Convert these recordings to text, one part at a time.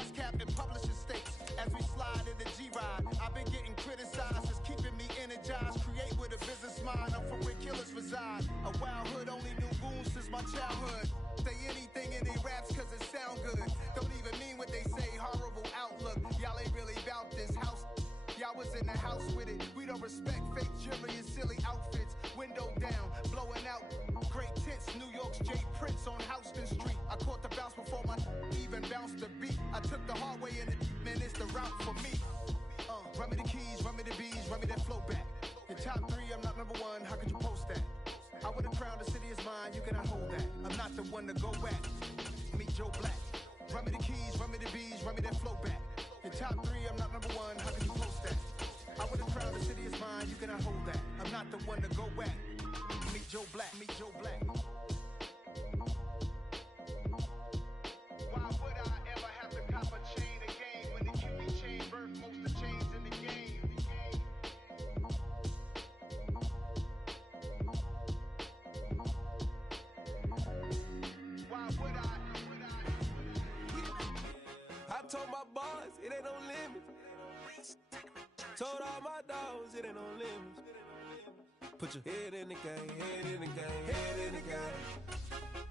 ASCAP and publishing states. As we slide in the G-Ride, I've been getting criticized. It's keeping me energized. Create with a business mind. I'm from where killers reside. A wild hood, only knew goons since my childhood. Say anything in they raps cause it sound good. Don't even mean what they say, horrible outlook. Y'all ain't really about this house. Y'all was in the house with it. We don't respect fake jewelry and silly outfits. Window down, blowing out great tits. New York's Jay Prince on Houston Street. I caught the bounce before my even bounced the beat. I took the hard way in it, man, it's the route for me. Run me the keys, run me the bees, run me that flow back. In top 3, I'm not number 1, how could you post that? I would have crowned the city is mine, you cannot hold that. I'm not the one to go back. Meet Joe Black. Run me the keys, run me the bees, run me that flow back. In top 3, I'm not number 1, how could you post that? I would have crowned the city is mine, you cannot hold that. I'm not the one to go back. Meet Joe Black, meet Joe Black. Why would I ever have to cop a chain again when the QB chain birthed most of the chains in the game? Why would I? I told my boys it ain't no limits. Told all my dogs it ain't no limits. Put your head in the game, head in the game, head in the game.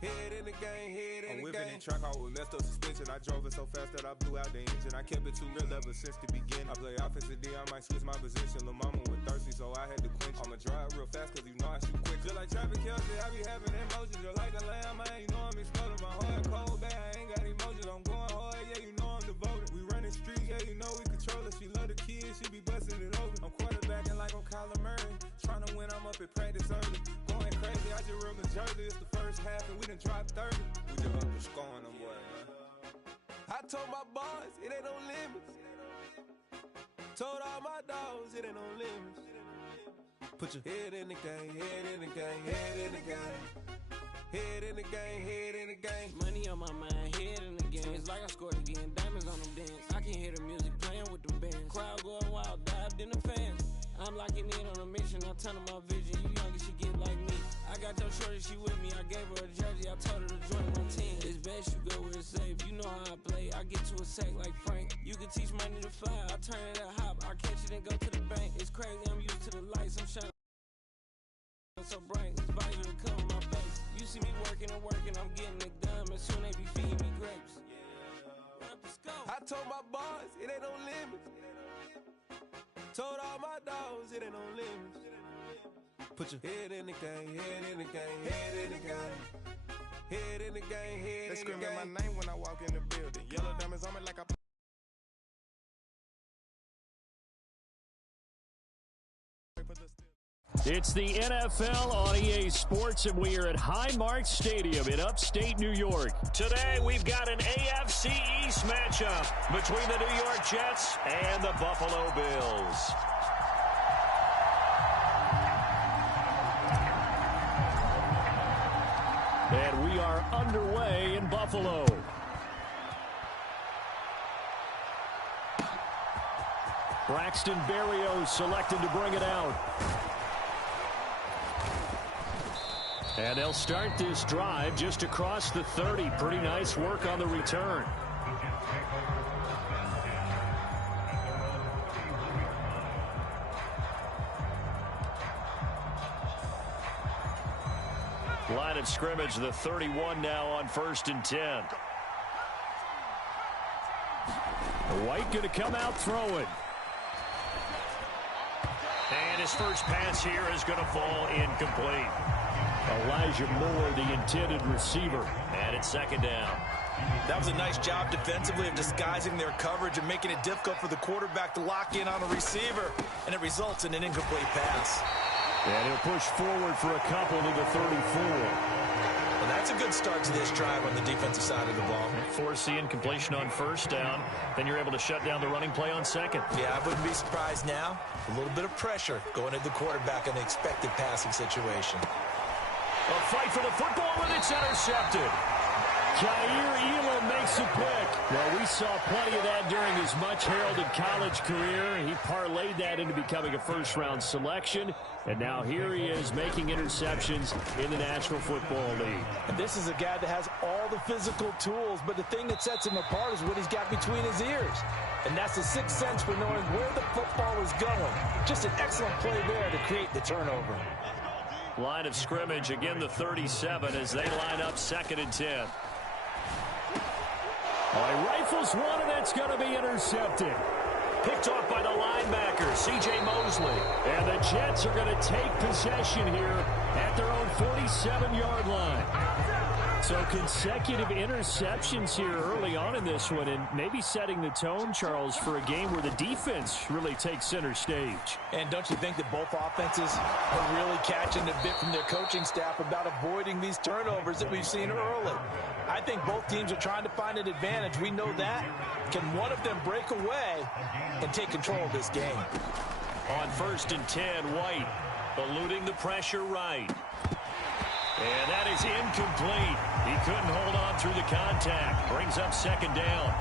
Head in the game, head in the game. I'm whipping in track out with messed up suspension. I drove it so fast that I blew out the engine. I kept it too real ever since the beginning. I play offensive D, I might switch my position. Lil' mama was thirsty, so I had to quench. I'ma drive real fast, cause you know I shoot quick. Just like traffic Kelsey, I be having emotions. Just like a lamb, man, you know I'm exploding. My heart cold, bad, I ain't got emotions. I'm going hard, yeah, you know I'm devoted. We running streets, yeah, you know we control it. She love the kids, she be busting it over. I'm quarterbacking like I'm Kyler Murray. Trying to win, I'm up at practice early. Going crazy, I just real Jersey. It's the first half and we done dropped 30. We just underscoring them, boy, man. I told my boys it ain't no limits. Told all my dogs it ain't no limits. Put your head in the game, head in the game, head in the game. Head in the game, head in the game. Money on my mind, head in the game. It's like I scored again, diamonds on them dance. I can hear the music playing with them bands. Crowd going wild, dived in the fans. I'm locking in on a mission, I'm telling my vision. You young and she get like me. I got your shorty, she with me. I gave her a jersey, I told her to join my team. It's best you go where it's safe. You know how I play. I get to a sack like Frank. You can teach money to fly. I turn it a hop. I catch it and go to the bank. It's crazy, I'm used to the lights. I'm shining so bright. It's vital to come on my face. You see me working and working, I'm getting it done. And soon they be feeding me grapes. I told my boys it ain't no limits. Told all my dogs it ain't no limits. Put your head in the game, head in the game, head in the game. Head in the game, head in the game. They screaming my name when I walk in the building. Yellow diamonds on me like I... It's the NFL on EA Sports, and we are at Highmark Stadium in upstate New York. Today, we've got an AFC East matchup between the New York Jets and the Buffalo Bills. And we are underway in Buffalo. Braxton Berrios selected to bring it out. And they'll start this drive just across the 30. Pretty nice work on the return. Line of scrimmage, the 31 now on 1st and 10. White going to come out throwing. And his first pass here is going to fall incomplete. Elijah Moore, the intended receiver. And it's 2nd down. That was a nice job defensively of disguising their coverage and making it difficult for the quarterback to lock in on a receiver. And it results in an incomplete pass. And he'll push forward for a couple to the 34. Well, that's a good start to this drive on the defensive side of the ball. Forcing completion on 1st down. Then you're able to shut down the running play on 2nd. Yeah, I wouldn't be surprised now. A little bit of pressure going at the quarterback in the expected passing situation. A fight for the football, and it's intercepted. Kaiir Elam makes a pick. Well, we saw plenty of that during his much-heralded college career. He parlayed that into becoming a first-round selection, and now here he is making interceptions in the National Football League. And this is a guy that has all the physical tools, but the thing that sets him apart is what he's got between his ears. And that's the sixth sense for knowing where the football is going. Just an excellent play there to create the turnover. Line of scrimmage, again the 37 as they line up 2nd and 10. He rifles one, and that's going to be intercepted. Picked off by the linebacker, C.J. Mosley. And the Jets are going to take possession here at their own 47-yard line. So consecutive interceptions here early on in this one, and maybe setting the tone, Charles, for a game where the defense really takes center stage. And don't you think that both offenses are really catching a bit from their coaching staff about avoiding these turnovers that we've seen early? I think both teams are trying to find an advantage. We know that. Can one of them break away and take control of this game? On 1st and 10, White eluding the pressure right. And that is incomplete. He couldn't hold on through the contact. Brings up 2nd down.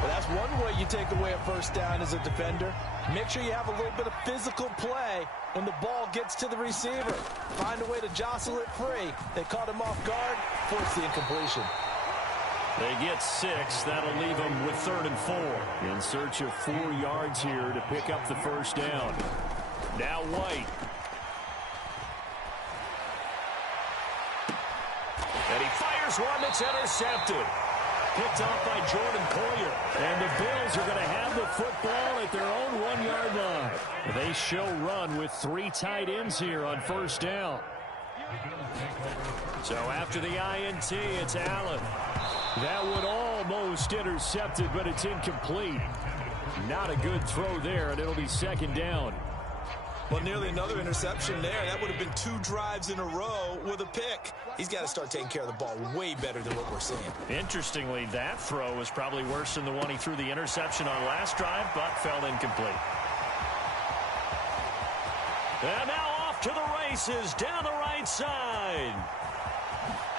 Well, that's one way you take away a first down as a defender. Make sure you have a little bit of physical play when the ball gets to the receiver. Find a way to jostle it free. They caught him off guard, forced the incompletion. They get 6. That'll leave them with 3rd and 4. In search of 4 yards here to pick up the first down. Now White. And he fires one that's intercepted. Picked off by Jordan Poyer. And the Bills are going to have the football at their own 1-yard line. They show run with 3 tight ends here on 1st down. So after the INT, it's Allen. That would almost intercepted, but it's incomplete. Not a good throw there, and it'll be 2nd down. Well, nearly another interception there. That would have been 2 drives in a row with a pick. He's got to start taking care of the ball way better than what we're seeing. Interestingly, that throw was probably worse than the one he threw the interception on last drive, but fell incomplete. And now off to the races down the right side.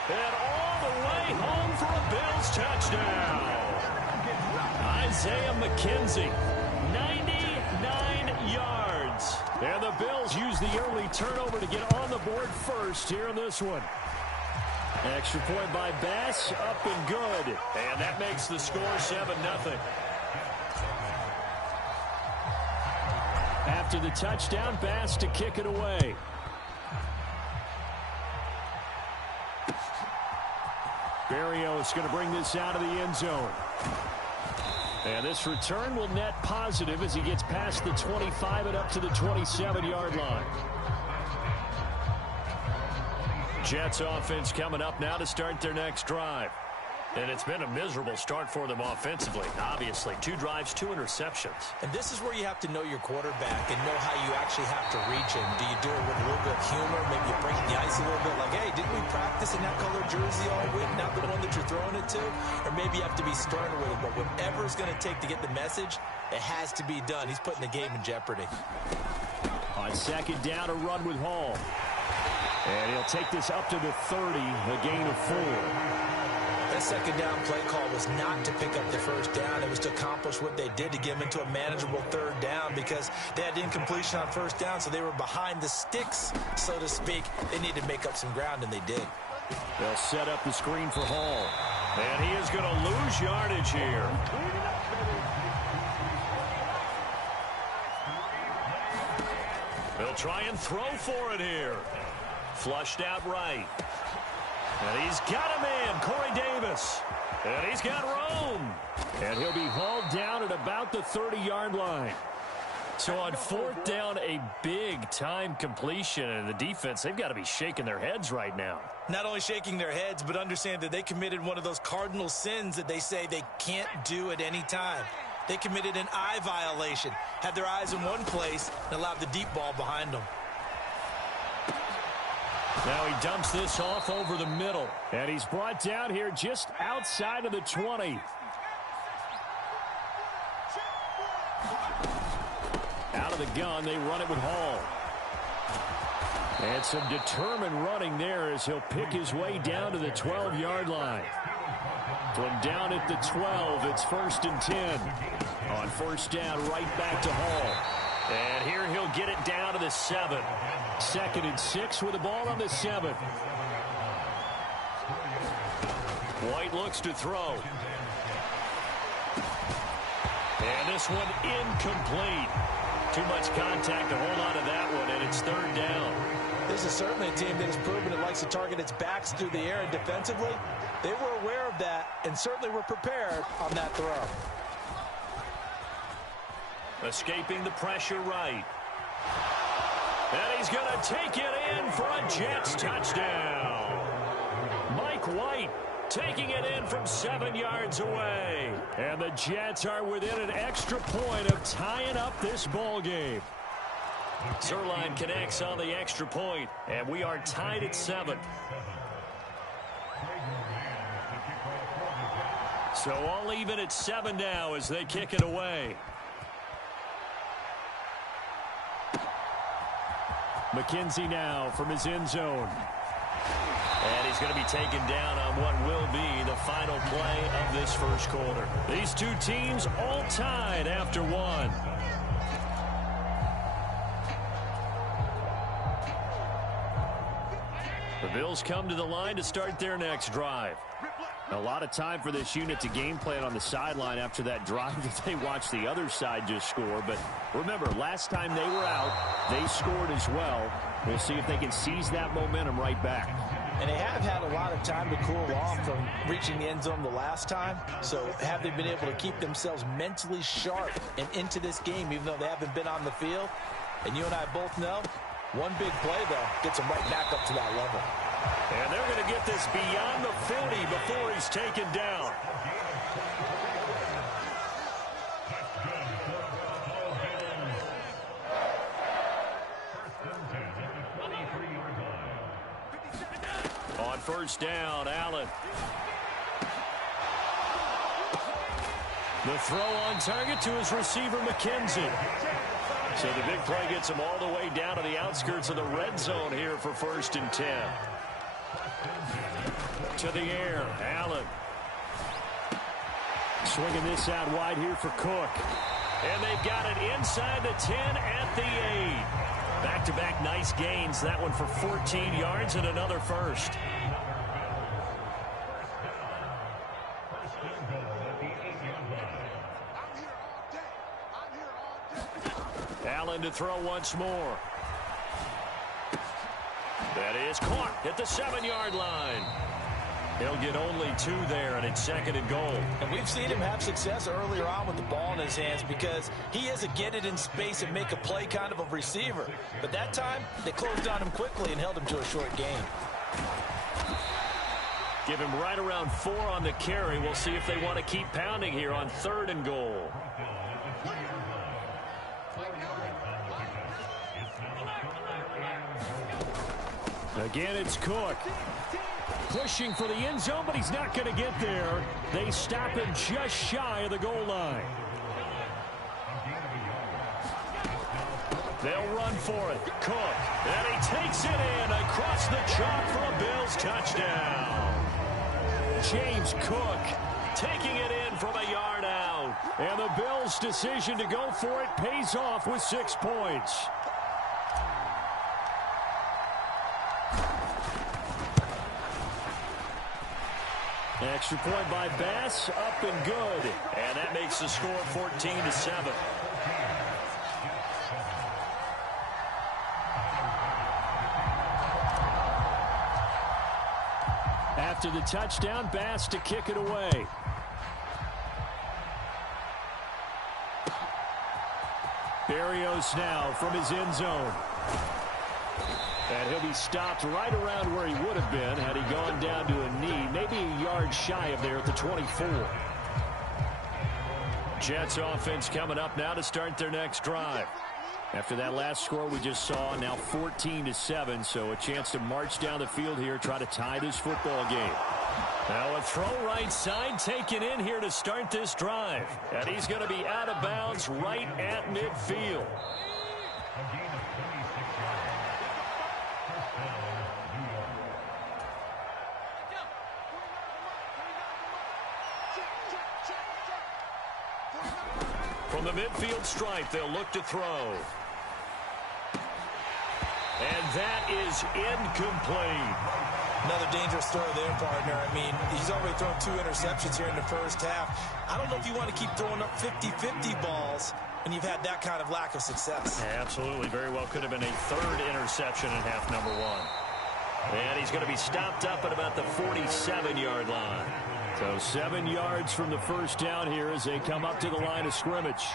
And all the way home for a Bills touchdown. Isaiah McKenzie, 99 yards. And the Bills use the early turnover to get on the board first here in this one. Extra point by Bass, up and good. And that makes the score 7-0. After the touchdown, Bass to kick it away. Berrios going to bring this out of the end zone. And this return will net positive as he gets past the 25 and up to the 27-yard line. Jets offense coming up now to start their next drive. And it's been a miserable start for them offensively. Obviously, 2 drives, 2 interceptions. And this is where you have to know your quarterback and know how you actually have to reach him. Do you do it with a little bit of humor? Maybe you break the ice a little bit like, hey, didn't we practice in that color jersey all week? Not the one that you're throwing it to? Or maybe you have to be sterner with him. But whatever it's going to take to get the message, it has to be done. He's putting the game in jeopardy. On 2nd down, a run with Hall. And he'll take this up to the 30, a gain of 4. That 2nd down play call was not to pick up the first down. It was to accomplish what they did to get them into a manageable 3rd down because they had incompletion on 1st down, so they were behind the sticks, so to speak. They needed to make up some ground, and they did. They'll set up the screen for Hall. And he is going to lose yardage here. They'll try and throw for it here. Flushed out right. And he's got a man, Corey Davis. And he's got Rome. And he'll be hauled down at about the 30-yard line. So on 4th down, a big-time completion. And the defense, they've got to be shaking their heads right now. Not only shaking their heads, but understand that they committed one of those cardinal sins that they say they can't do at any time. They committed an eye violation, had their eyes in one place, and allowed the deep ball behind them. Now he dumps this off over the middle. And he's brought down here just outside of the 20. Out of the gun, they run it with Hall. And some determined running there as he'll pick his way down to the 12-yard line. From down at the 12, it's 1st and 10. On first down, right back to Hall. And here he'll get it down to the 7. 2nd and 6 with the ball on the 7. White looks to throw. And this one incomplete. Too much contact to hold on to that one, and it's 3rd down. This is certainly a team that has proven it likes to target its backs through the air, and defensively, they were aware of that and certainly were prepared on that throw. Escaping the pressure right. And he's going to take it in for a Jets touchdown. Mike White taking it in from 7 yards away. And the Jets are within an extra point of tying up this ball game. Zuerlein connects on the extra point, and we are tied at 7. So all even at 7 now as they kick it away. McKenzie now from his end zone. And he's going to be taken down on what will be the final play of this first quarter. These two teams all tied after 1. The Bills come to the line to start their next drive. A lot of time for this unit to game plan on the sideline after that drive that they watched the other side just score. But remember, last time they were out, they scored as well. We'll see if they can seize that momentum right back. And they have had a lot of time to cool off from reaching the end zone the last time. So have they been able to keep themselves mentally sharp and into this game, even though they haven't been on the field? And you and I both know, one big play, though, gets them right back up to that level. And they're going to get this beyond the 40 before he's taken down. On first down, Allen. The throw on target to his receiver, McKenzie. So the big play gets him all the way down to the outskirts of the red zone here for 1st and 10. To the air, Allen. Swinging this out wide here for Cook. And they've got it inside the 10 at the 8. Back-to-back nice gains. That one for 14 yards and another first. Allen to throw once more. That is caught at the 7-yard line. He'll get only 2 there, and it's 2nd and goal. And we've seen him have success earlier on with the ball in his hands because he is a get it in space and make a play kind of a receiver. But that time, they closed on him quickly and held him to a short gain. Give him right around 4 on the carry. We'll see if they want to keep pounding here on 3rd and goal. Again, it's Cook. Pushing for the end zone, but he's not going to get there. They stop him just shy of the goal line. They'll run for it. Cook. And he takes it in across the chalk for a Bills touchdown. James Cook taking it in from a yard out. And the Bills' decision to go for it pays off with 6 points. Extra point by Bass, up and good. And that makes the score 14-7. After the touchdown, Bass to kick it away. Berrios now from his end zone. And he'll be stopped right around where he would have been had he gone down to a knee, maybe a yard shy of there at the 24. Jets offense coming up now to start their next drive. After that last score we just saw, now 14-7, so a chance to march down the field here, try to tie this football game. Now a throw right side taken in here to start this drive. And he's going to be out of bounds right at midfield. From the midfield stripe, they'll look to throw. And that is incomplete. Another dangerous throw there, partner. I mean, he's already thrown 2 interceptions here in the first half. I don't know if you want to keep throwing up 50-50 balls when you've had that kind of lack of success. Yeah, absolutely. Very well could have been a 3rd interception in half number 1. And he's going to be stopped up at about the 47-yard line. So 7 yards from the first down here as they come up to the line of scrimmage.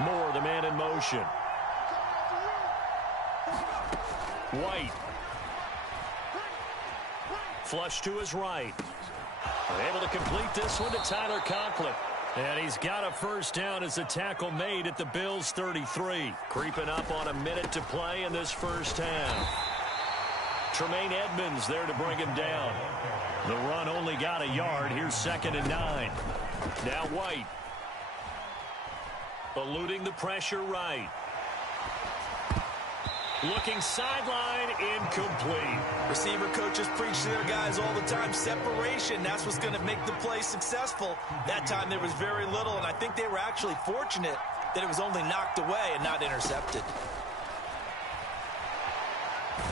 Moore, the man in motion. White. Flush to his right. They're able to complete this one to Tyler Conklin. And he's got a first down as the tackle made at the Bills' 33. Creeping up on a minute to play in this first half. Tremaine Edmonds there to bring him down. The run only got a yard. Here's 2nd and 9. Now White. Eluding the pressure right. Looking sideline, incomplete. Receiver coaches preach to their guys all the time. Separation, that's what's going to make the play successful. That time there was very little, and I think they were actually fortunate that it was only knocked away and not intercepted.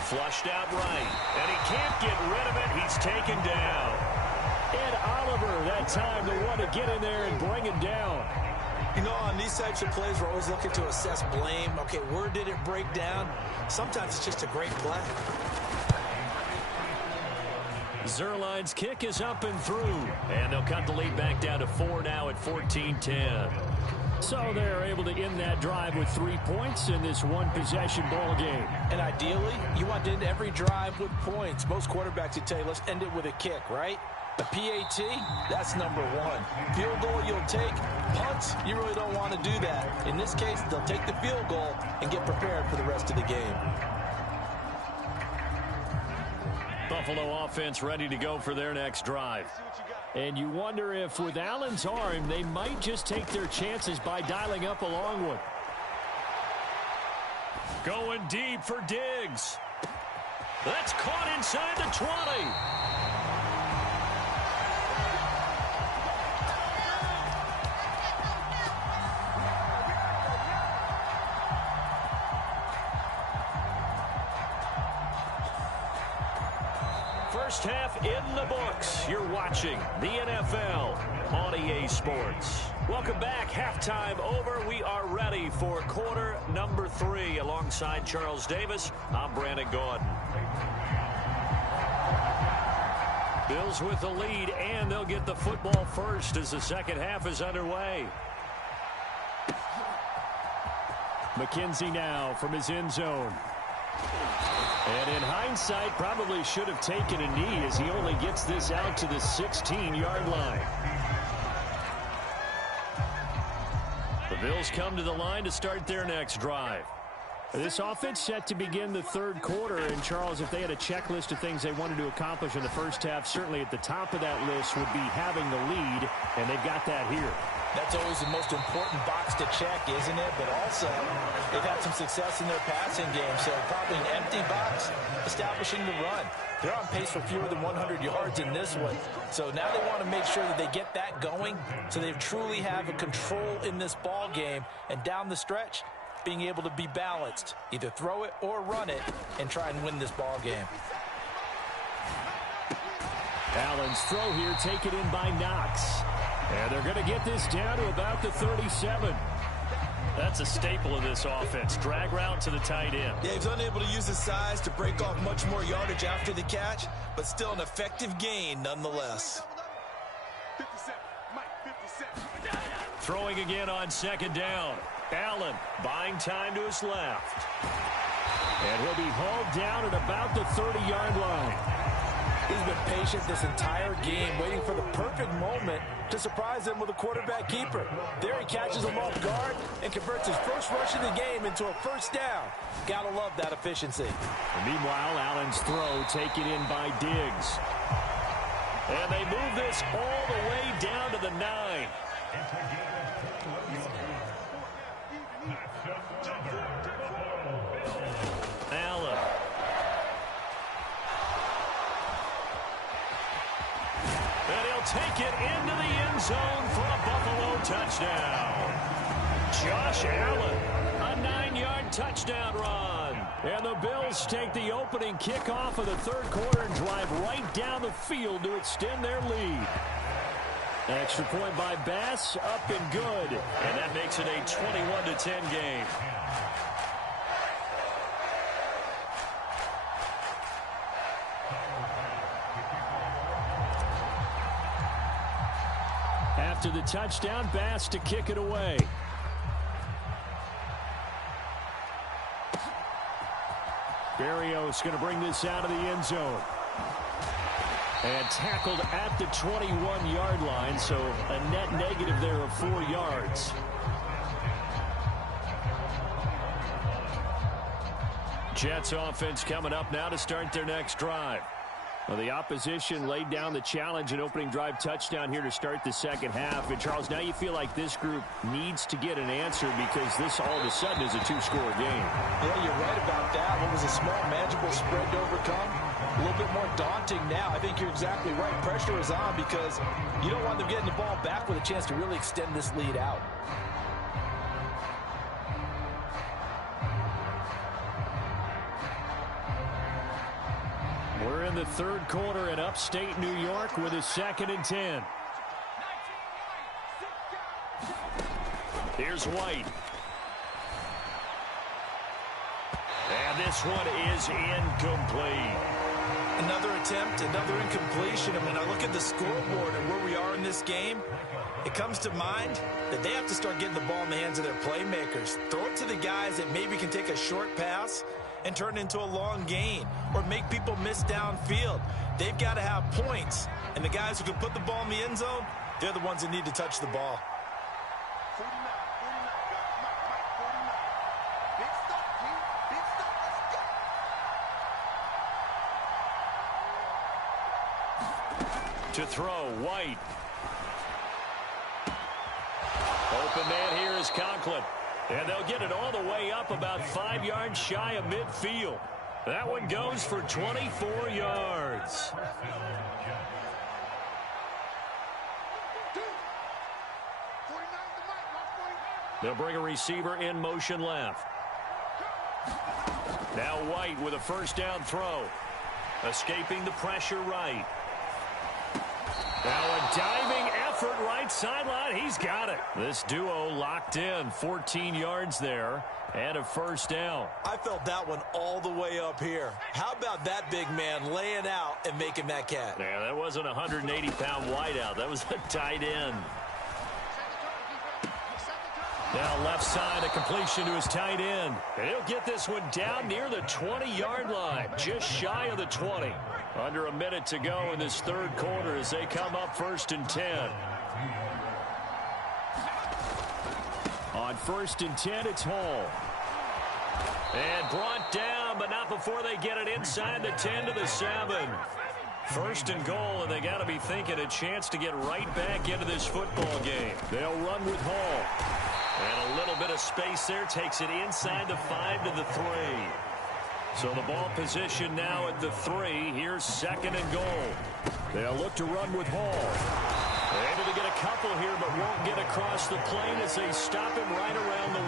Flushed out right, and he can't get rid of it. He's taken down. Ed Oliver, that time, the one to get in there and bring him down. You know, on these types of plays, we're always looking to assess blame. Okay, where did it break down? Sometimes it's just a great play. Zerline's kick is up and through. And they'll cut the lead back down to 4 now at 14-10. So they're able to end that drive with 3 points in this one-possession ball game. And ideally, you want to end every drive with points. Most quarterbacks would tell you, let's end it with a kick, right? The PAT, that's number 1. Field goal you'll take. Punts, you really don't want to do that. In this case, they'll take the field goal and get prepared for the rest of the game. Buffalo offense ready to go for their next drive. And you wonder if with Allen's arm, they might just take their chances by dialing up a long one. Going deep for Diggs. That's caught inside the 20. First half in the books. You're watching the NFL on EA Sports. Welcome back. Halftime over. We are ready for quarter number 3. Alongside Charles Davis, I'm Brandon Gaudin. Bills with the lead, and they'll get the football first as the second half is underway. McKenzie now from his end zone. And in hindsight, probably should have taken a knee as he only gets this out to the 16-yard line. The Bills come to the line to start their next drive. This offense set to begin the third quarter. And, Charles, if they had a checklist of things they wanted to accomplish in the first half, certainly at the top of that list would be having the lead, and they've got that here. That's always the most important box to check, isn't it? But also, they've had some success in their passing game, so probably an empty box, establishing the run. They're on pace for fewer than 100 yards in this one. So now they want to make sure that they get that going so they truly have a control in this ball game. And down the stretch, being able to be balanced, either throw it or run it, and try and win this ball game. Allen's throw here taken in by Knox. And they're going to get this down to about the 37. That's a staple of this offense. Drag route to the tight end. Yeah, he's unable to use his size to break off much more yardage after the catch, but still an effective gain nonetheless. 57, Mike, 57. Throwing again on second down. Allen buying time to his left. And he'll be hauled down at about the 30-yard line. He's been patient this entire game, waiting for the perfect moment to surprise them with a quarterback keeper. There he catches him off guard and converts his first rush of the game into a first down. Gotta love that efficiency. And meanwhile, Allen's throw taken in by Diggs. And they move this all the way down to the 9. Allen. will take it into the end zone for a Buffalo touchdown. Josh Allen, a 9-yard touchdown run. And the Bills take the opening kickoff of the third quarter and drive right down the field to extend their lead. Extra point by Bass, up and good. And that makes it a 21-10 game. After the touchdown, Bass to kick it away. Berrios going to bring this out of the end zone. And tackled at the 21-yard line, so a net negative there of 4 yards. Jets offense coming up now to start their next drive. Well, the opposition laid down the challenge and opening drive touchdown here to start the second half. And, Charles, now you feel like this group needs to get an answer because this all of a sudden is a 2-score game. Yeah, you're right about that. What was a small, manageable spread to overcome? A little bit more daunting now. I think you're exactly right. Pressure is on because you don't want them getting the ball back with a chance to really extend this lead out. We're in the third quarter in upstate New York with a 2nd and 10. Here's White. And this one is incomplete. Another attempt, another incompletion. I mean, I look at the scoreboard and where we are in this game. It comes to mind that they have to start getting the ball in the hands of their playmakers. Throw it to the guys that maybe can take a short pass and turn it into a long gain or make people miss downfield. They've got to have points. And the guys who can put the ball in the end zone, they're the ones that need to touch the ball. 49, Big stop, G. Big stop. Let's go. To throw, White. Open man here is Conklin. And they'll get it all the way up about 5 yards shy of midfield. That one goes for 24 yards. They'll bring a receiver in motion left. Now White with a first down throw. Escaping the pressure right. Now a diving effort right sideline. He's got it. This duo locked in. 14 yards there and a first down. I felt that one all the way up here. How about that big man laying out and making that catch? Yeah, that wasn't a 180-pound wideout. That was a tight end. Now left side, a completion to his tight end. And he'll get this one down near the 20-yard line, just shy of the 20. Under a minute to go in this third quarter as they come up 1st and 10. On 1st and 10, it's Hall. And brought down, but not before they get it inside the 10 to the 7. 1st and goal, and they got to be thinking a chance to get right back into this football game. They'll run with Hall. And a little bit of space there takes it inside the 5 to the 3. So the ball position now at the 3. Here's 2nd and goal. They'll look to run with Hall. Able to get a couple here, but won't get across the plane as they stop him right around the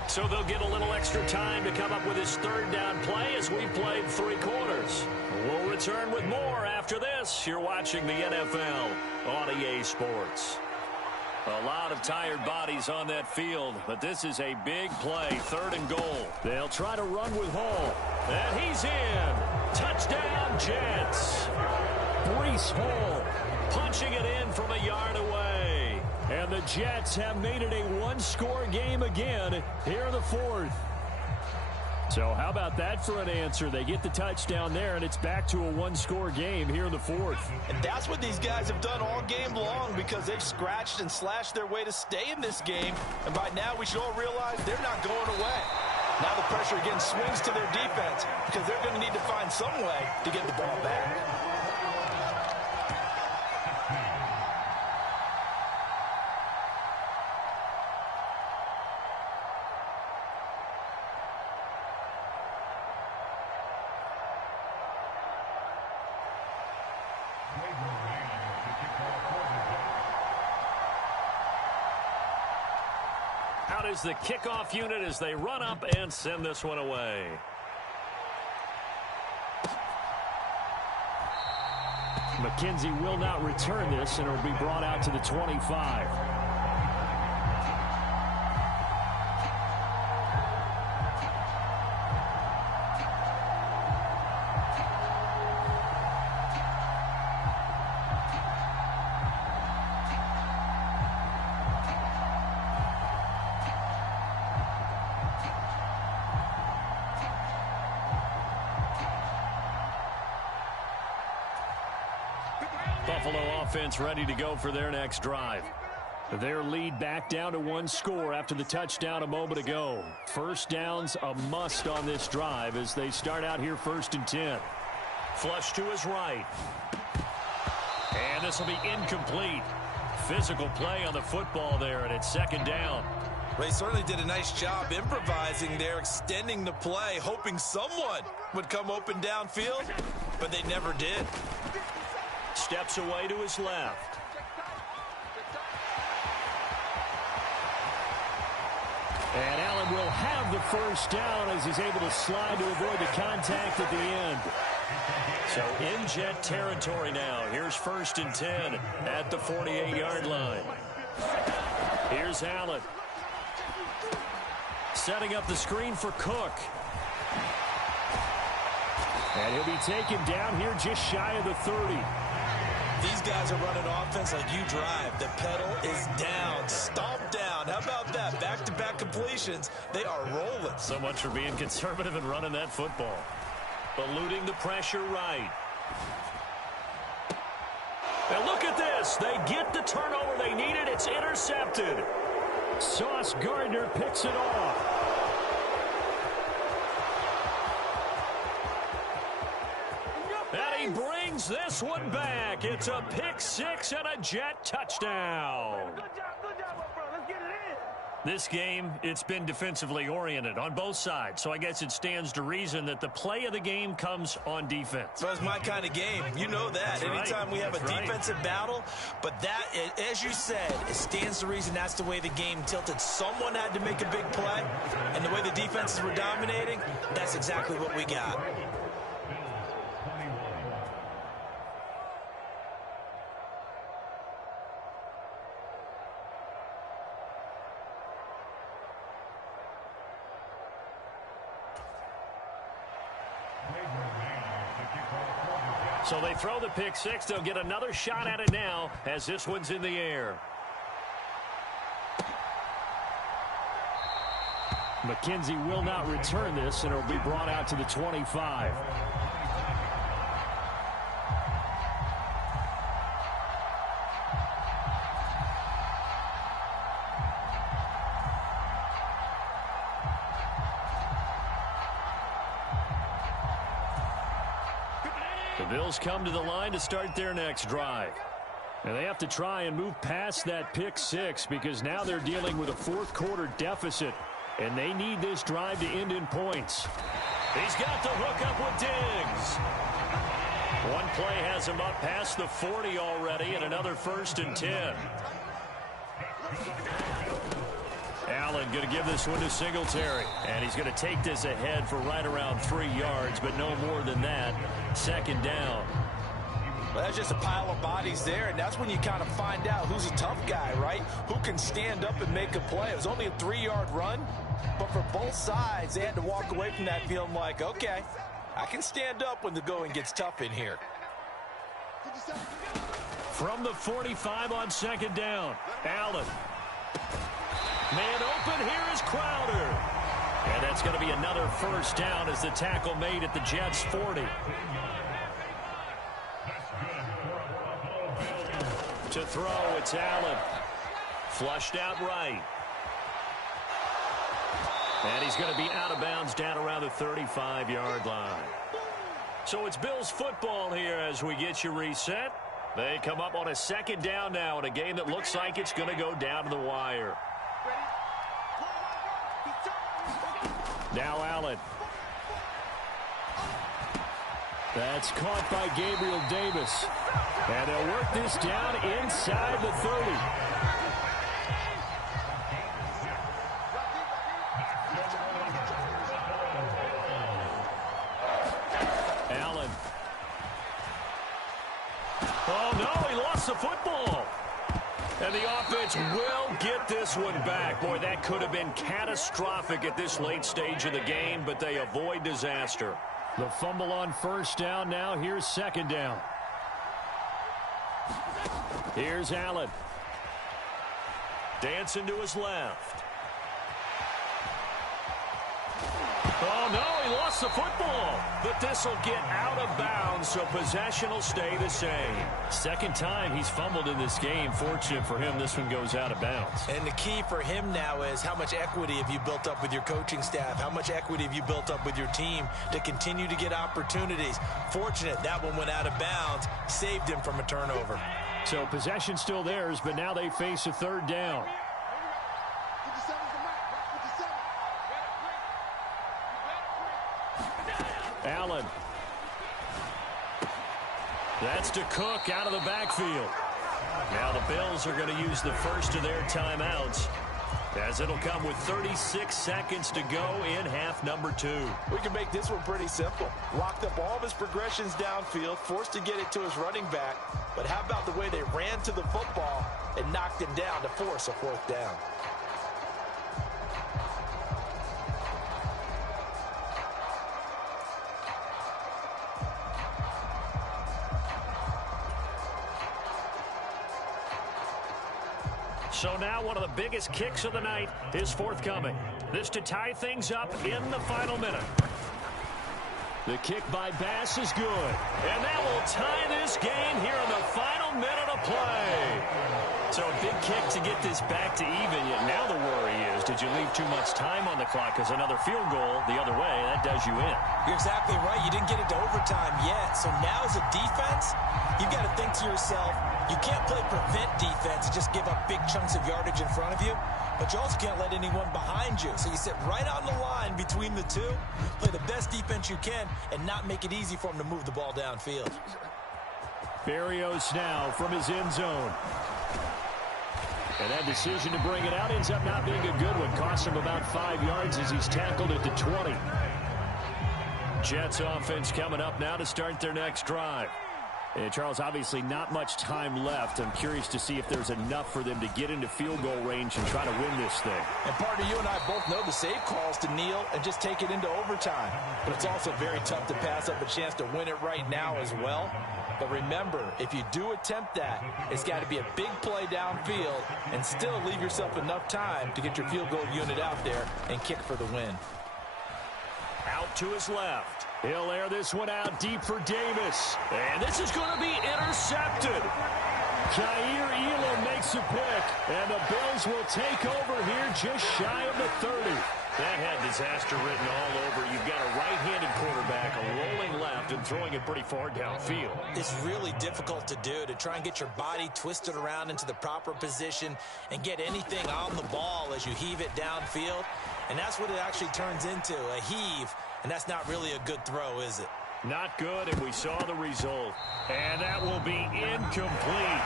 1. So they'll get a little extra time to come up with his third down play as we played 3 quarters. We'll return with more after this. You're watching the NFL on EA Sports. A lot of tired bodies on that field, but this is a big play, 3rd and goal. They'll try to run with Hall. And he's in. Touchdown, Jets. Breece Hall punching it in from a yard away. And the Jets have made it a 1-score game again here in the 4th. So how about that for an answer? They get the touchdown there, and it's back to a 1-score game here in the 4th. And that's what these guys have done all game long because they've scratched and slashed their way to stay in this game. And by now, we should all realize they're not going away. Now the pressure again swings to their defense because they're going to need to find some way to get the ball back. is the kickoff unit as they run up and send this one away. McKenzie will not return this, and it will be brought out to the 25. Buffalo offense ready to go for their next drive. Their lead back down to one score after the touchdown a moment ago. First down's a must on this drive as they start out here 1st and 10. Flush to his right. And this will be incomplete. Physical play on the football there, and it's 2nd down. They certainly did a nice job improvising there, extending the play, hoping someone would come open downfield, but they never did. Steps away to his left. And Allen will have the first down as he's able to slide to avoid the contact at the end. So in Jet territory now. Here's 1st and 10 at the 48-yard line. Here's Allen. Setting up the screen for Cook. And he'll be taken down here just shy of the 30. These guys are running offense like you drive. The pedal is down, stomped down. How about that? Back-to-back completions. They are rolling. So much for being conservative and running that football. Eluding the pressure right. And look at this. They get the turnover they needed. It's intercepted. Sauce Gardner picks it off. And he brings this one back. It's a pick six and a Jet touchdown. Good job, bro. Let's get it in. This game, it's been defensively oriented on both sides, so I guess it stands to reason that the play of the game comes on defense. So it's my kind of game. You know that. That's Anytime right. we have That's a right. defensive battle, but that, as you said, it stands to reason that's the way the game tilted. Someone had to make a big play, and the way the defenses were dominating, that's exactly what we got. So they throw the pick six. They'll get another shot at it now as this one's in the air. McKenzie will not return this, and it'll be brought out to the 25. The Bills come to the line to start their next drive. And they have to try and move past that pick six because now they're dealing with a fourth quarter deficit. And they need this drive to end in points. He's got the hook up with Diggs. One play has him up past the 40 already, and another 1st and 10. Allen going to give this one to Singletary. And he's going to take this ahead for right around 3 yards, but no more than that. 2nd down. Well, that's just a pile of bodies there, and that's when you kind of find out who's a tough guy, right? Who can stand up and make a play. It was only a 3-yard run, but for both sides, they had to walk away from that feeling like, okay, I can stand up when the going gets tough in here. From the 45 on 2nd down, Allen. Man open, here is Crowder. And that's going to be another 1st down as the tackle made at the Jets' 40. To throw, it's Allen. Flushed out right. And he's going to be out of bounds down around the 35-yard line. So it's Bills football here as we get you reset. They come up on a 2nd down now in a game that looks like it's going to go down to the wire. Now Allen. That's caught by Gabriel Davis. And they'll work this down inside the 30. lost the football. And the offense will get this one back. Boy, that could have been catastrophic at this late stage of the game, but they avoid disaster. The fumble on first down now. Here's second down. Here's Allen. Dancing to his left. Oh, no, he lost the football. But this will get out of bounds, so possession will stay the same. Second time he's fumbled in this game. Fortunate for him, this one goes out of bounds. And the key for him now is how much equity have you built up with your coaching staff? How much equity have you built up with your team to continue to get opportunities? Fortunate that one went out of bounds, saved him from a turnover. So possession still theirs, but now they face a third down. Allen. That's to Cook out of the backfield. Now the Bills are going to use the first of their timeouts, as it'll come with 36 seconds to go in half number 2. We can make this one pretty simple. Locked up all of his progressions downfield, forced to get it to his running back. But how about the way they ran to the football and knocked him down to force a fourth down? So now one of the biggest kicks of the night is forthcoming. This to tie things up in the final minute. The kick by Bass is good. And that will tie this game here in the final minute of play. So a big kick to get this back to even. Yet now the worry is, did you leave too much time on the clock? Because another field goal the other way, that does you in. You're exactly right. You didn't get it to overtime yet. So now as a defense, you've got to think to yourself, you can't play prevent defense and just give up big chunks of yardage in front of you, but you also can't let anyone behind you. So you sit right on the line between the two, play the best defense you can, and not make it easy for them to move the ball downfield. Berrios now from his end zone. And that decision to bring it out ends up not being a good one. Costs him about 5 yards as he's tackled at the 20. Jets offense coming up now to start their next drive. And Charles, obviously not much time left. I'm curious to see if there's enough for them to get into field goal range and try to win this thing. And partner, you and I both know the save calls to kneel and just take it into overtime. But it's also very tough to pass up a chance to win it right now as well. But remember, if you do attempt that, it's got to be a big play downfield and still leave yourself enough time to get your field goal unit out there and kick for the win. Out to his left. He'll air this one out deep for Davis. And this is going to be intercepted. Jair Elam makes a pick. And the Bills will take over here just shy of the 30. That had disaster written all over. You've got a right-handed quarterback, a rolling left, and throwing it pretty far downfield. It's really difficult to do, to try and get your body twisted around into the proper position and get anything on the ball as you heave it downfield. And that's what it actually turns into, a heave. And that's not really a good throw, is it? Not good, and we saw the result. And that will be incomplete.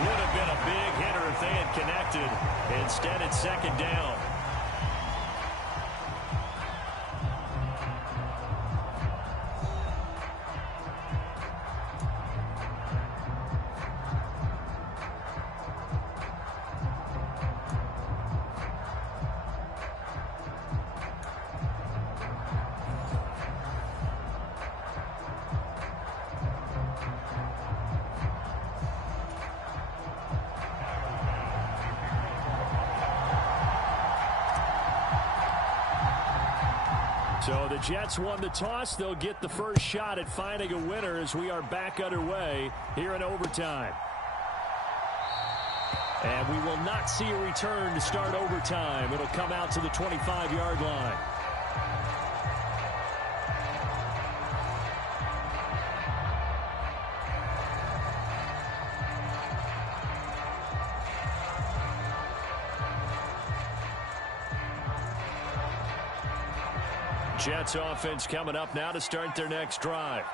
Would have been a big hitter if they had connected. Instead, it's second down. So the Jets won the toss. They'll get the first shot at finding a winner as we are back underway here in overtime. And we will not see a return to start overtime. It'll come out to the 25-yard line. Jets offense coming up now to start their next drive.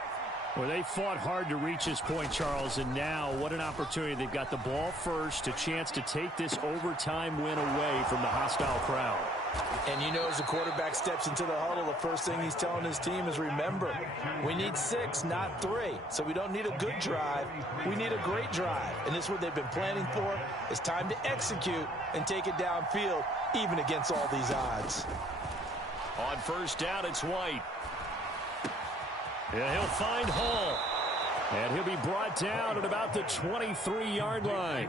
Well, they fought hard to reach this point, Charles, and now what an opportunity. They've got the ball first, a chance to take this overtime win away from the hostile crowd. And you know, as the quarterback steps into the huddle, the first thing he's telling his team is, remember, we need 6, not 3. So we don't need a good drive. We need a great drive. And this is what they've been planning for. It's time to execute and take it downfield, even against all these odds. On first down, it's White. Yeah, he'll find Hall. And he'll be brought down at about the 23-yard line.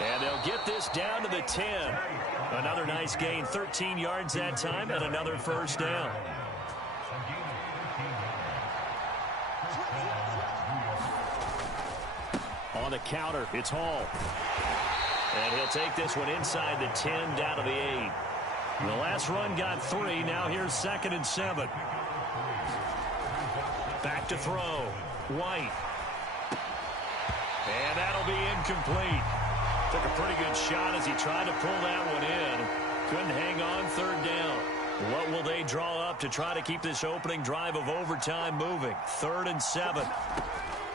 And they'll get this down to the 10. Another nice gain, 13 yards that time, and another first down. On the counter, it's Hall. And he'll take this one inside the 10 down to the 8. The last run got 3. Now here's 2nd and 7. Back to throw. White. And that'll be incomplete. Took a pretty good shot as he tried to pull that one in. Couldn't hang on, 3rd down. What will they draw up to try to keep this opening drive of overtime moving? 3rd and 7.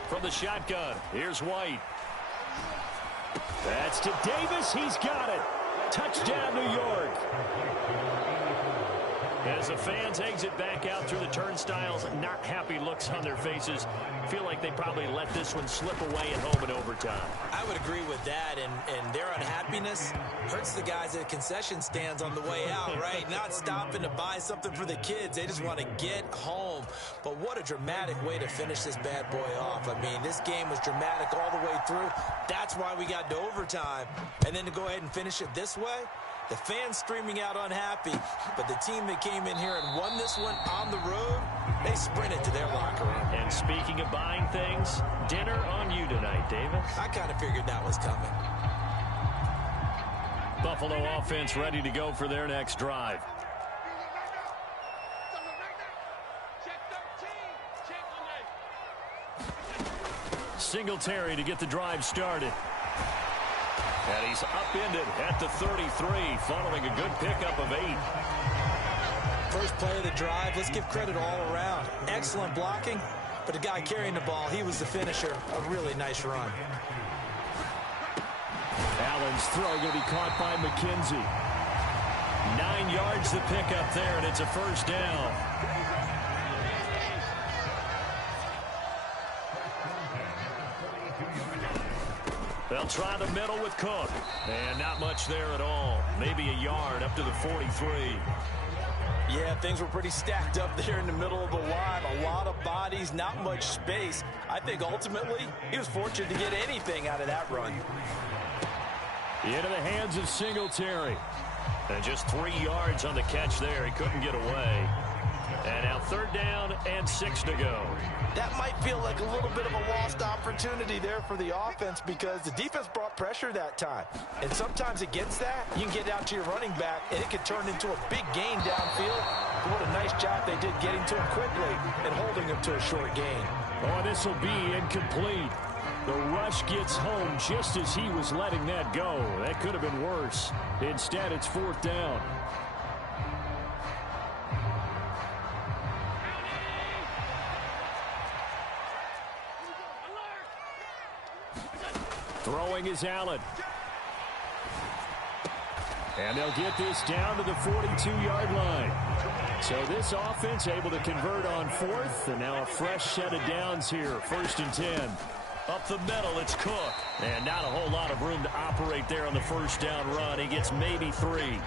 From the shotgun, here's White. That's to Davis. He's got it. Touchdown, New York. As the fans exit back out through the turnstiles, not happy looks on their faces. Feel like they probably let this one slip away at home in overtime. I would agree with that, and their unhappiness hurts the guys at concession stands on the way out, right? Not stopping to buy something for the kids. They just want to get home. But what a dramatic way to finish this bad boy off. I mean, this game was dramatic all the way through. That's why we got to overtime. And then to go ahead and finish it this way, the fans streaming out unhappy, but the team that came in here and won this one on the road, they sprinted to their locker room. And speaking of buying things, dinner on you tonight, Davis. I kind of figured that was coming. Buffalo offense ready to go for their next drive. Singletary to get the drive started. And he's upended at the 33, following a good pickup of 8. First play of the drive, let's give credit all around. Excellent blocking, but the guy carrying the ball, he was the finisher. A really nice run. Allen's throw going to be caught by McKenzie. 9 yards to pick up there, and it's a first down. They'll try the middle with Cook. And not much there at all. Maybe a yard up to the 43. Yeah, things were pretty stacked up there in the middle of the line. A lot of bodies, not much space. I think ultimately he was fortunate to get anything out of that run. Into the hands of Singletary. And just 3 yards on the catch there. He couldn't get away. And now 3rd down and 6 to go. That might feel like a little bit of a lost opportunity there for the offense because the defense brought pressure that time. And sometimes against that, you can get out to your running back, and it can turn into a big gain downfield. But what a nice job they did getting to him quickly and holding him to a short gain. Oh, this will be incomplete. The rush gets home just as he was letting that go. That could have been worse. Instead, it's 4th down. Throwing is Allen. And they'll get this down to the 42-yard line. So this offense able to convert on 4th, and now a fresh set of downs here. 1st and 10. Up the middle, it's Cook. And not a whole lot of room to operate there on the first down run. He gets maybe 3.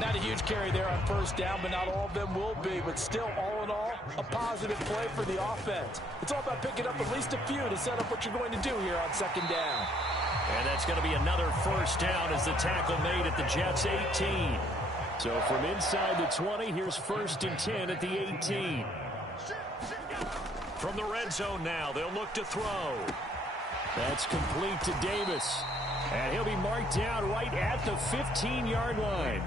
Not a huge carry there on 1st down, but not all of them will be. But still, all in all, a positive play for the offense. It's all about picking up at least a few to set up what you're going to do here on 2nd down. And that's going to be another first down as the tackle made at the Jets' 18. So from inside the 20, here's 1st and 10 at the 18. From the red zone now, they'll look to throw. That's complete to Davis. And he'll be marked down right at the 15-yard line.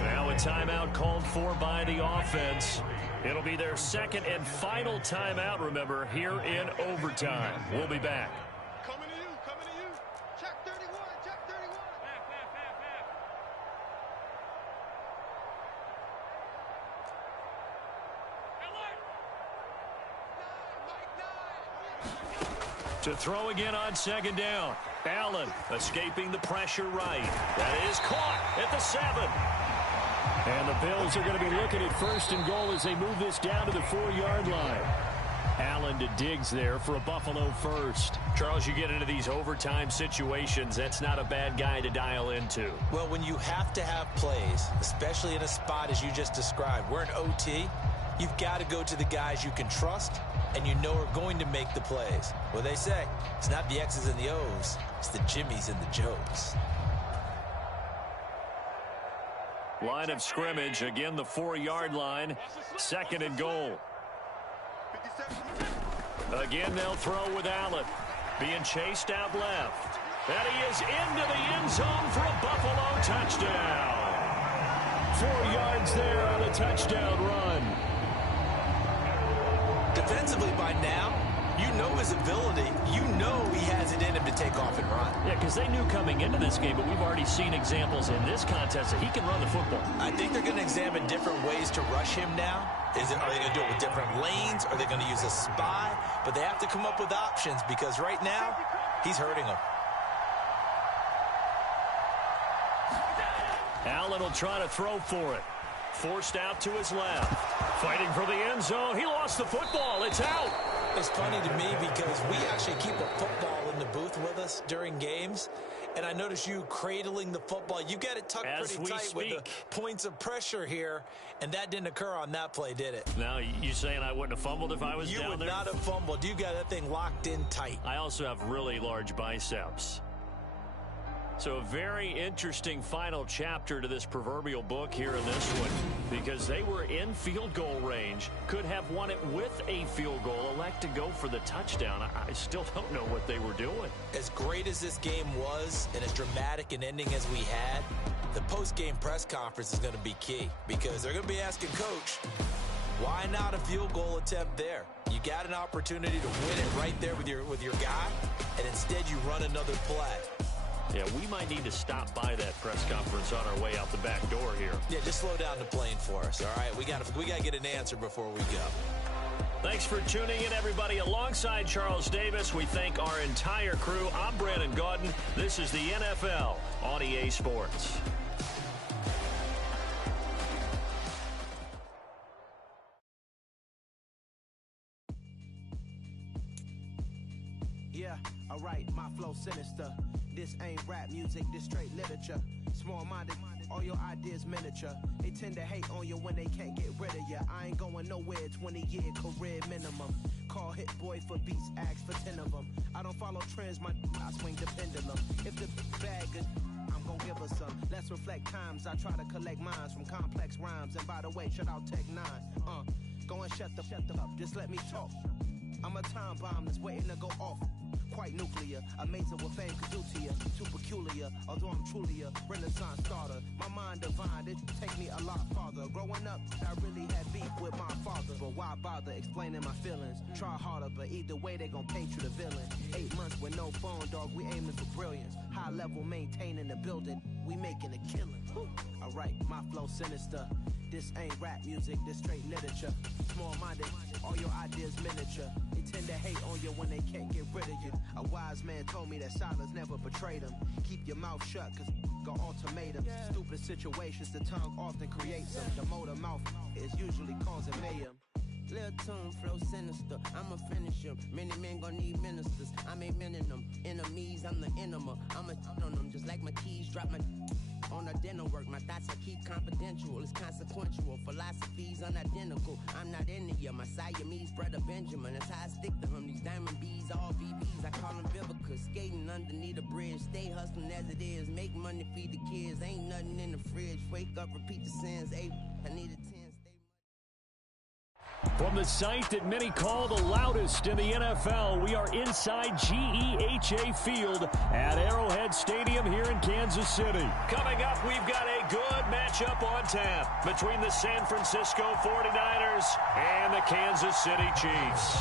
Now a timeout called for by the offense. It'll be their 2nd and final timeout, remember, here in overtime. We'll be back. Coming to you. Check 31, check 31. Alert! 9, Mike 9. To throw again on second down. Allen escaping the pressure right. That is caught at the 7. And the Bills are going to be looking at first and goal as they move this down to the 4-yard line. Allen to Diggs there for a Buffalo first. Charles, you get into these overtime situations, that's not a bad guy to dial into. Well, when you have to have plays, especially in a spot as you just described, we're in OT, you've got to go to the guys you can trust and you know are going to make the plays. Well, they say it's not the X's and the O's, it's the Jimmys and the Joes. Line of scrimmage, again the 4-yard line, second and goal. Again, they'll throw with Allen. Being chased out left. And he is into the end zone for a Buffalo touchdown. 4 yards there on a touchdown run. Defensively by now, you know his ability. You know he has it in him to take off and run. Yeah, because they knew coming into this game, but we've already seen examples in this contest that he can run the football. I think they're going to examine different ways to rush him now. Are they going to do it with different lanes? Are they going to use a spy? But they have to come up with options because right now, he's hurting them. Allen will try to throw for it. Forced out to his left. Fighting for the end zone. He lost the football. It's out. It's funny to me because we actually keep a football in the booth with us during games. And I notice you cradling the football. You got it tucked pretty tight with the points of pressure here. And that didn't occur on that play, did it? Now, you saying I wouldn't have fumbled if I was down there? You would not have fumbled. You got that thing locked in tight. I also have really large biceps. So a very interesting final chapter to this proverbial book here in this one, because they were in field goal range, could have won it with a field goal, elect to go for the touchdown. I still don't know what they were doing. As great as this game was and as dramatic an ending as we had, the post-game press conference is going to be key because they're going to be asking Coach, why not a field goal attempt there? You got an opportunity to win it right there with your guy, and instead you run another play. Yeah, we might need to stop by that press conference on our way out the back door here. Yeah, just slow down the plane for us, all right? We got to get an answer before we go. Thanks for tuning in, everybody. Alongside Charles Davis, we thank our entire crew. I'm Brandon Gaudin. This is the NFL on EA Sports. Yeah, alright, my flow sinister. This ain't rap music, this straight literature. Small-minded, all your ideas miniature. They tend to hate on you when they can't get rid of you. I ain't going nowhere, 20-year career minimum. Call Hit Boy for beats, ask for 10 of them. I don't follow trends, I swing the pendulum. If the bag good, I'm gon' give her some. Let's reflect times, I try to collect minds from complex rhymes. And by the way, shout out Tech 9. Go and shut the up, just let me talk. I'm a time bomb that's waiting to go off. Quite nuclear, amazing what fame could do to you. Too peculiar, although I'm truly a renaissance starter. My mind divine, it take me a lot farther. Growing up, I really had beef with my father. But why bother explaining my feelings? Try harder, but either way they gon' paint you the villain. 8 months with no phone, dog, we aiming for brilliance. High level maintaining the building, we making a killing. Alright, my flow sinister. This ain't rap music, this straight literature. Small-minded, all your ideas miniature. They tend to hate on you when they can't get rid of you. A wise man told me that silence never betrayed him. Keep your mouth shut, cause got ultimatums. Stupid situations, the tongue often creates them. The motor mouth is usually causing mayhem. Lil' tune, flow sinister, I'ma finish him. Many men gon' need ministers, I'm aiming them. Enemies, I'm the enema. I'ma on them just like my keys, drop my on a dinner work. My thoughts I keep confidential, it's consequential. Philosophies unidentical, I'm not in it. My Siamese brother Benjamin, that's how I stick to him. These diamond bees, all BBs, I call them Vivica. Skating underneath a bridge, stay hustling as it is. Make money, feed the kids, ain't nothing in the fridge. Wake up, repeat the sins, I need a 10. From the site that many call the loudest in the NFL, we are inside GEHA Field at Arrowhead Stadium here in Kansas City. Coming up, we've got a good matchup on tap between the San Francisco 49ers and the Kansas City Chiefs.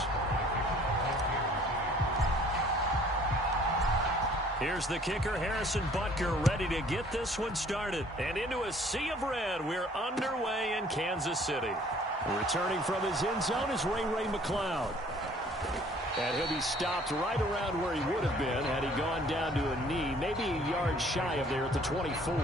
Here's the kicker, Harrison Butker, ready to get this one started. And into a sea of red, we're underway in Kansas City. Returning from his end zone is Ray McCloud. And he'll be stopped right around where he would have been had he gone down to a knee, maybe a yard shy of there at the 24.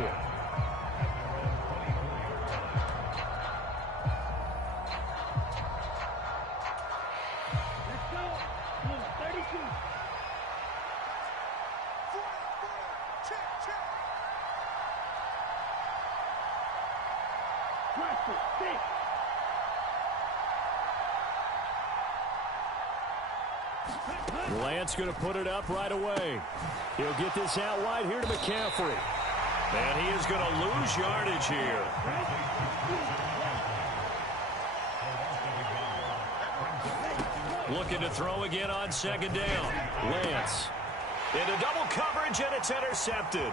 Lance going to put it up right away. He'll get this out wide here to McCaffrey. And he is going to lose yardage here. Looking to throw again on second down. Lance into double coverage, and it's intercepted.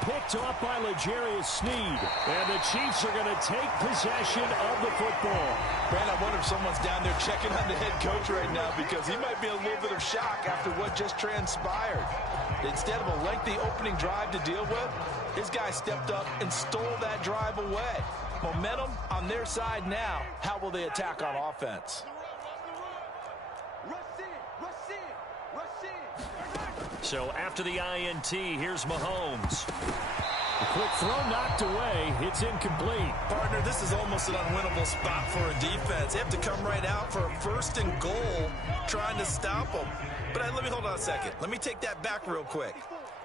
Picked off by L'Jarius Sneed. And the Chiefs are going to take possession of the football. Brad, I wonder if someone's down there checking on the head coach right now, because he might be in a little bit of shock after what just transpired. Instead of a lengthy opening drive to deal with, his guy stepped up and stole that drive away. Momentum on their side now. How will they attack on offense? So after the INT, here's Mahomes. A quick throw knocked away. It's incomplete. Partner, this is almost an unwinnable spot for a defense. They have to come right out for a 1st and goal trying to stop them. But let me hold on a second. Let me take that back real quick.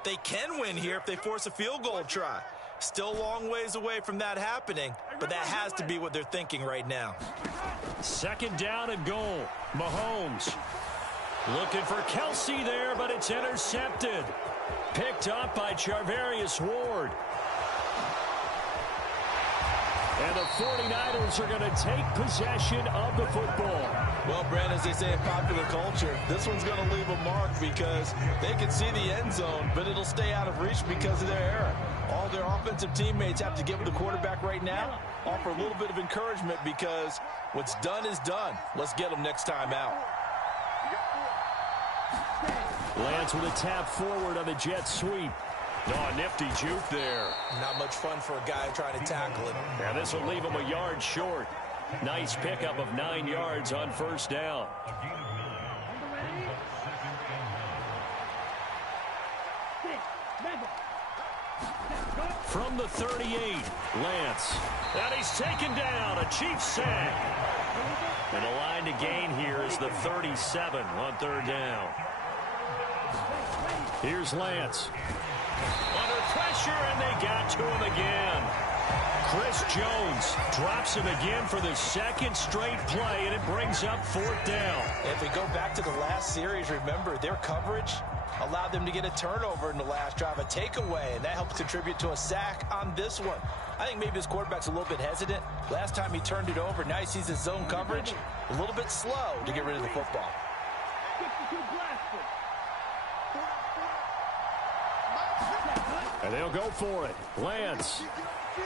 They can win here if they force a field goal try. Still a long ways away from that happening, but that has to be what they're thinking right now. 2nd down and goal. Mahomes looking for Kelsey there, but it's intercepted. Picked up by Charvarius Ward. And the 49ers are going to take possession of the football. Well, Brandon, as they say in popular culture, this one's going to leave a mark because they can see the end zone, but it'll stay out of reach because of their error. All their offensive teammates have to give the quarterback right now, offer a little bit of encouragement, because what's done is done. Let's get them next time out. Lance with a tap forward on the jet sweep. Oh, nifty juke there. Not much fun for a guy trying to tackle it. Now this will leave him a yard short. Nice pickup of 9 yards on 1st down. From the 38, Lance. And he's taken down. A Chiefs sack. And the line to gain here is the 37 on 3rd down. Here's Lance. Under pressure, and they got to him again. Chris Jones drops him again for the 2nd straight play, and it brings up 4th down. If we go back to the last series, remember, their coverage allowed them to get a turnover in the last drive, a takeaway, and that helps contribute to a sack on this one. I think maybe his quarterback's a little bit hesitant. Last time he turned it over, now he sees his zone coverage a little bit slow to get rid of the football. And they'll go for it. Lance,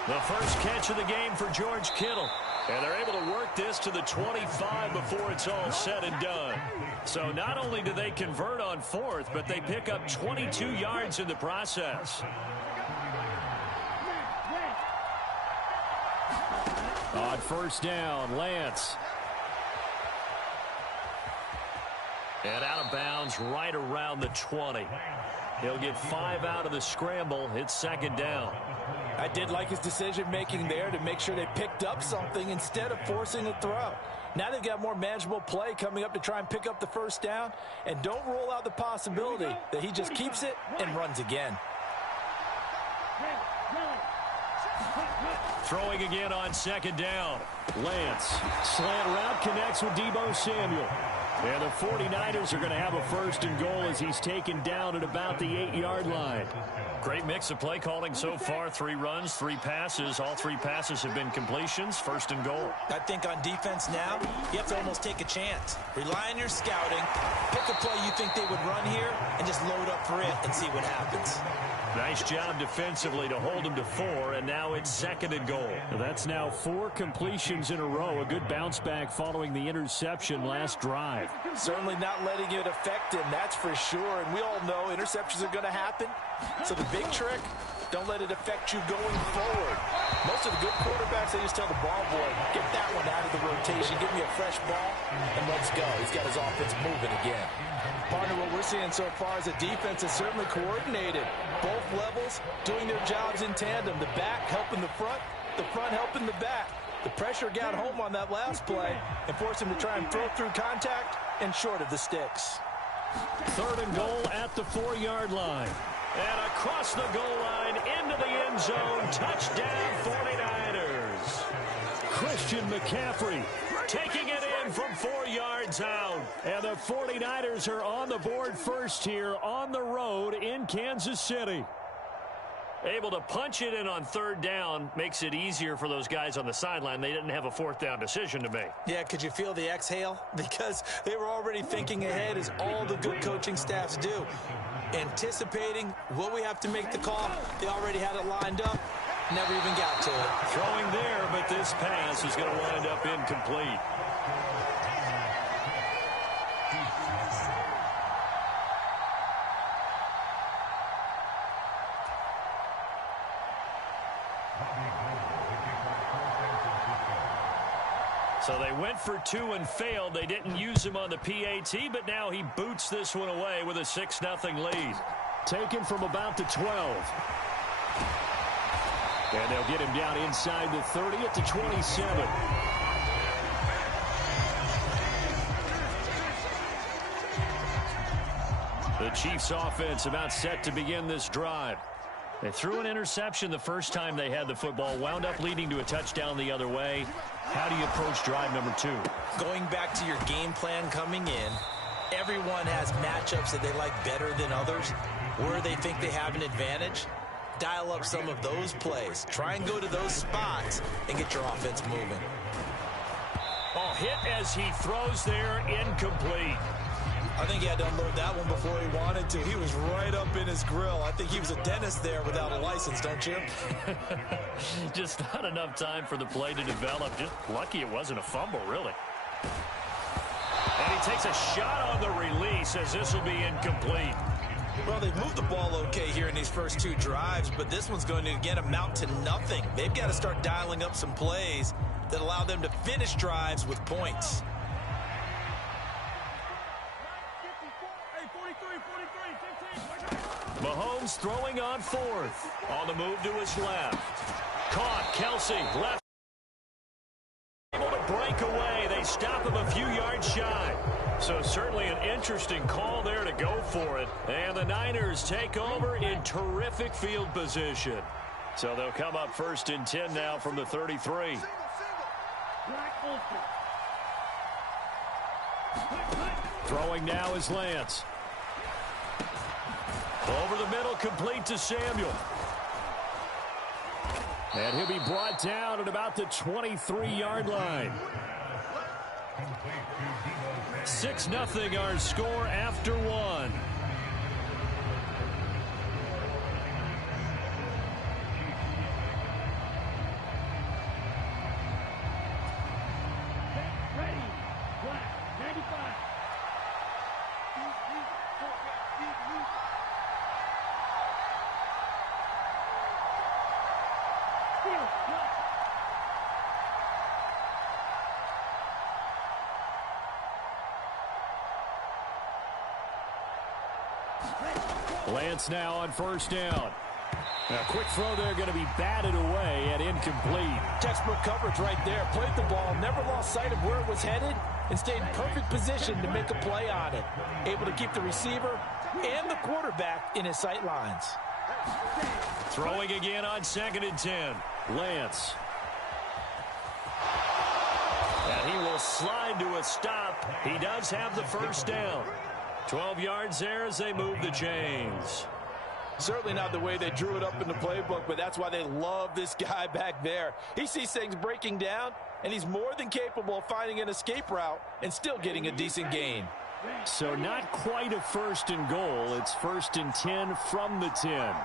the first catch of the game for George Kittle. And they're able to work this to the 25 before it's all said and done. So not only do they convert on 4th, but they pick up 22 yards in the process. On 1st down, Lance. And out of bounds right around the 20. He'll get 5 out of the scramble. It's 2nd down. I did like his decision-making there to make sure they picked up something instead of forcing a throw. Now they've got more manageable play coming up to try and pick up the 1st down. And don't rule out the possibility that he just keeps it and runs again. Throwing again on 2nd down. Lance. Slant route connects with Deebo Samuel. And the 49ers are going to have a 1st and goal as he's taken down at about the 8-yard line. Great mix of play calling so far. 3 runs, 3 passes. All 3 passes have been completions. 1st and goal. I think on defense now, you have to almost take a chance. Rely on your scouting. Pick a play you think they would run here and just load up for it and see what happens. Nice job defensively to hold him to 4, and now it's 2nd and goal. That's now 4 completions in a row. A good bounce back following the interception last drive. Certainly not letting it affect him, that's for sure. And we all know interceptions are going to happen. So the big trick, Don't let it affect you going forward. Most of the good quarterbacks, they just tell the ball boy, get that one out of the rotation, give me a fresh ball, and let's go. He's got his offense moving again. Partner, what we're seeing so far is the defense is certainly coordinated. Both levels doing their jobs in tandem. The back helping the front helping the back. The pressure got home on that last play and forced him to try and throw through contact and short of the sticks. 3rd and goal at the 4-yard line. And across the goal line into the end zone. Touchdown 49ers. Christian McCaffrey taking it in from 4 yards out. And the 49ers are on the board first here on the road in Kansas City. Able to punch it in on 3rd down makes it easier for those guys on the sideline. They didn't have a 4th down decision to make. Yeah, could you feel the exhale? Because they were already thinking ahead, as all the good coaching staffs do. Anticipating what we have to make the call. They already had it lined up. Never even got to it. Throwing there, but this pass is going to wind up incomplete. So they went for 2 and failed. They didn't use him on the PAT, but now he boots this one away with a 6-0 lead. Taken from about the 12. And they'll get him down inside the 30 at the 27. The Chiefs offense about set to begin this drive. They threw an interception the first time they had the football, wound up leading to a touchdown the other way. How do you approach drive number 2? Going back to your game plan coming in, everyone has matchups that they like better than others, where they think they have an advantage. Dial up some of those plays. Try and go to those spots and get your offense moving. Oh, hit as he throws there, incomplete. I think he had to unload that one before he wanted to. He was right up in his grill. I think he was a dentist there without a license, don't you? Just not enough time for the play to develop. Just lucky it wasn't a fumble, really. And he takes a shot on the release as this will be incomplete. Well, they've moved the ball okay here in these first 2 drives, but this one's going to, again, amount to nothing. They've got to start dialing up some plays that allow them to finish drives with points. Mahomes throwing on 4th. On the move to his left. Caught. Kelsey left. Able to break away. They stop him a few yards shy. So certainly an interesting call there to go for it. And the Niners take over in terrific field position. So they'll come up 1st and 10 now from the 33. Throwing now is Lance. Over the middle, complete to Samuel. And he'll be brought down at about the 23-yard line. 6-0 our score after 1. Lance now on 1st down. A quick throw there, going to be batted away and incomplete. Textbook coverage right there. Played the ball, never lost sight of where it was headed, and stayed in perfect position to make a play on it. Able to keep the receiver and the quarterback in his sight lines. Throwing again on 2nd and 10. Lance. And he will slide to a stop. He does have the 1st down. 12 yards there as they move the chains. Certainly not the way they drew it up in the playbook, but that's why they love this guy back there. He sees things breaking down, and he's more than capable of finding an escape route and still getting a decent gain. So not quite a 1st and goal. It's 1st and 10 from the 10.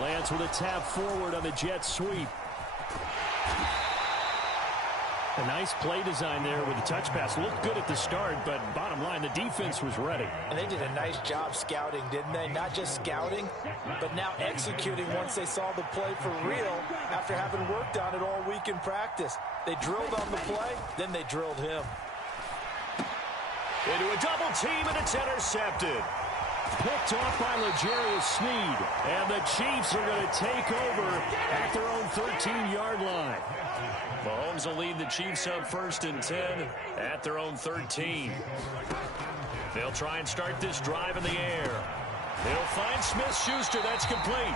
Lance with a tap forward on the jet sweep. A nice play design there with the touch pass. Looked good at the start, but bottom line, the defense was ready. And they did a nice job scouting, didn't they? Not just scouting, but now executing once they saw the play for real after having worked on it all week in practice. They drilled on the play, then they drilled him. Into a double team, and it's intercepted. Picked off by L'Jarius Sneed. And the Chiefs are going to take over at their own 13-yard line. Mahomes will lead the Chiefs up 1st and 10 at their own 13. They'll try and start this drive in the air. They'll find Smith-Schuster. That's complete.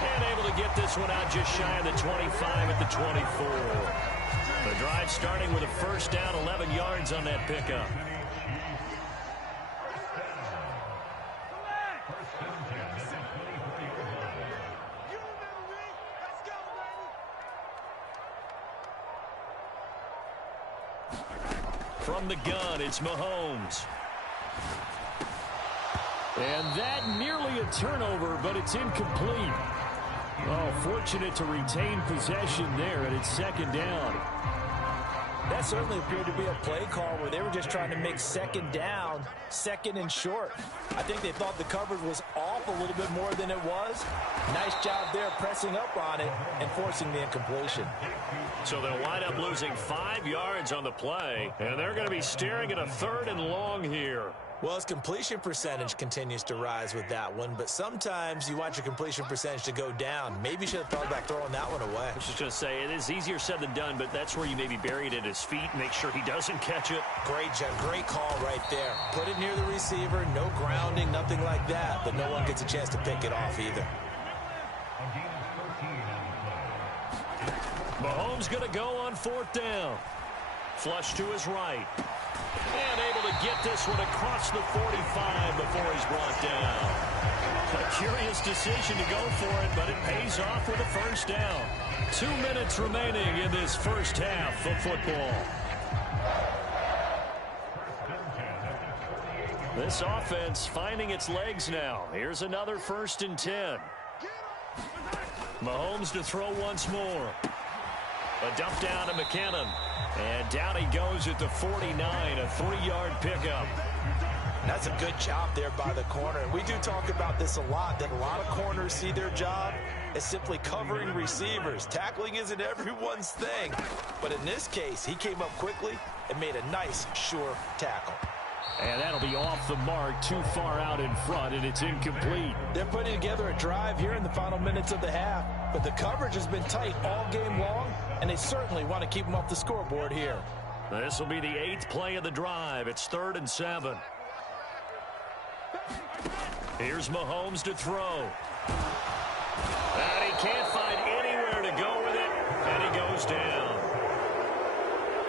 And able to get this one out just shy of the 25 at the 24. The drive starting with a first down, 11 yards on that pickup. From the gun, it's Mahomes. And that nearly a turnover, but it's incomplete. Oh, fortunate to retain possession there, and it's 2nd down. That certainly appeared to be a play call where they were just trying to make 2nd down, 2nd and short. I think they thought the coverage was off a little bit more than it was. Nice job there pressing up on it and forcing the incompletion. So they'll wind up losing 5 yards on the play, and they're going to be staring at a 3rd and long here. Well, his completion percentage continues to rise with that one, but sometimes you want your completion percentage to go down. Maybe you should have thought about throwing that one away. I was just going to say, it is easier said than done, but that's where you maybe bury it at his feet, make sure he doesn't catch it. Great call right there. Put it near the receiver, no grounding, nothing like that, but no one gets a chance to pick it off either. Mahomes going to go on 4th down. Flush to his right. And able to get this one across the 45 before he's brought down. A curious decision to go for it, but it pays off with a first down. 2 minutes remaining in this first half of football. This offense finding its legs now. Here's another 1st and 10. Mahomes to throw once more. A dump down to McKinnon. And down he goes at the 49, a 3-yard pickup. That's a good job there by the corner. And we do talk about this a lot, that a lot of corners see their job as simply covering receivers. Tackling isn't everyone's thing. But in this case, he came up quickly and made a nice, sure tackle. And that'll be off the mark, too far out in front, and it's incomplete. They're putting together a drive here in the final minutes of the half, but the coverage has been tight all game long, and they certainly want to keep them off the scoreboard here. This will be the 8th play of the drive. It's 3rd and 7. Here's Mahomes to throw. And he can't find anywhere to go with it, and he goes down.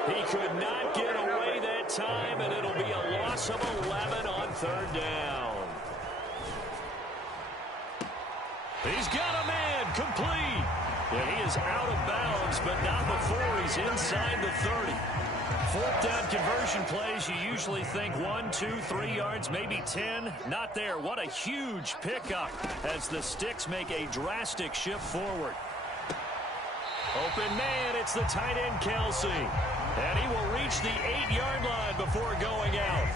He could not get away that time, and it'll be a loss of 11 on 3rd down. He's got a man, complete. Yeah, he is out of bounds, but not before he's inside the 30. 4th down conversion plays, you usually think 1, 2, 3 yards, maybe 10. Not there. What a huge pickup as the Sticks make a drastic shift forward. Open man, it's the tight end Kelsey. And he will reach the 8-yard line before going out.